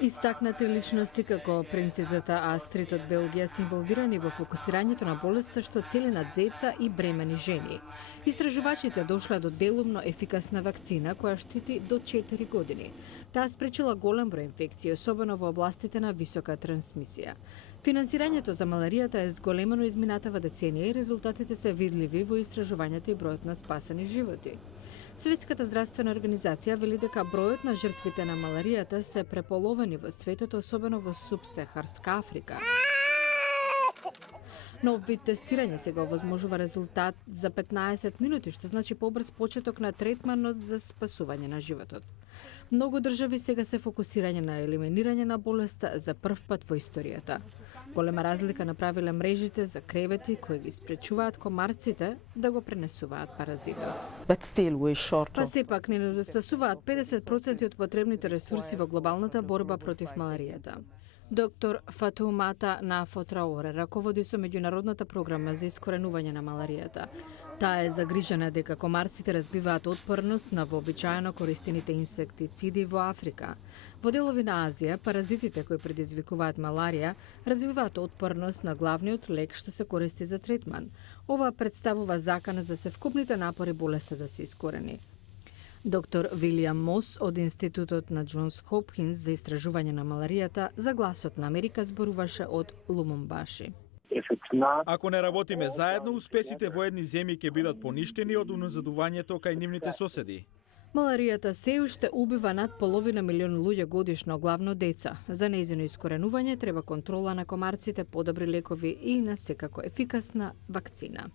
Истакнати личности како принцезата Астрид од Белгија се инволвирани во фокусирањето на болеста што цели на деца и бремени жени. Истражувачите дошле до делумно ефикасна вакцина која штити до 4 години. Таа спречила голем број инфекции, особено во областите на висока трансмисија. Финансирањето за маларијата е зголемено изминатава деценија и резултатите се видливи во истражувањата и бројот на спасени животи. Светската здравствена организација вели дека бројот на жртвите на маларијата се преполовени во светот, особено во субсахарска Африка. Нов вид тестирање сега овозможува резултат за 15 минути, што значи побрз почеток на третманот за спасување на животот. Многу држави сега се фокусирање на елиминирање на болеста за прв пат во историјата. Голема разлика направиле мрежите за кревети кои ги спречуваат комарците да го пренесуваат паразитот. Па сепак не недостасуваат 50% од потребните ресурси во глобалната борба против маларијата. Доктор Фатоумата Нафо Траоре раководи со меѓународната програма за искоренување на маларијата. Таа е загрижена дека комарците развиваат отпорност на вообичаено користените инсектициди во Африка. Во делови на Азија, паразитите кои предизвикуваат маларија развиваат отпорност на главниот лек што се користи за третман. Ова представува закана за севкупните напори болеста да се искорени. Доктор Вилијам Мос од Институтот на Џонс Хопкинс за истражување на маларијата за Гласот на Америка зборуваше од Лумумбаши. Ако не работиме заедно, успесите во едни земји ќе бидат поништени од уназадувањето кај нивните соседи. Маларијата се уште убива над половина милион луѓе годишно, главно деца. За нејзино искоренување треба контрола на комарците, подобри лекови и на секако ефикасна вакцина.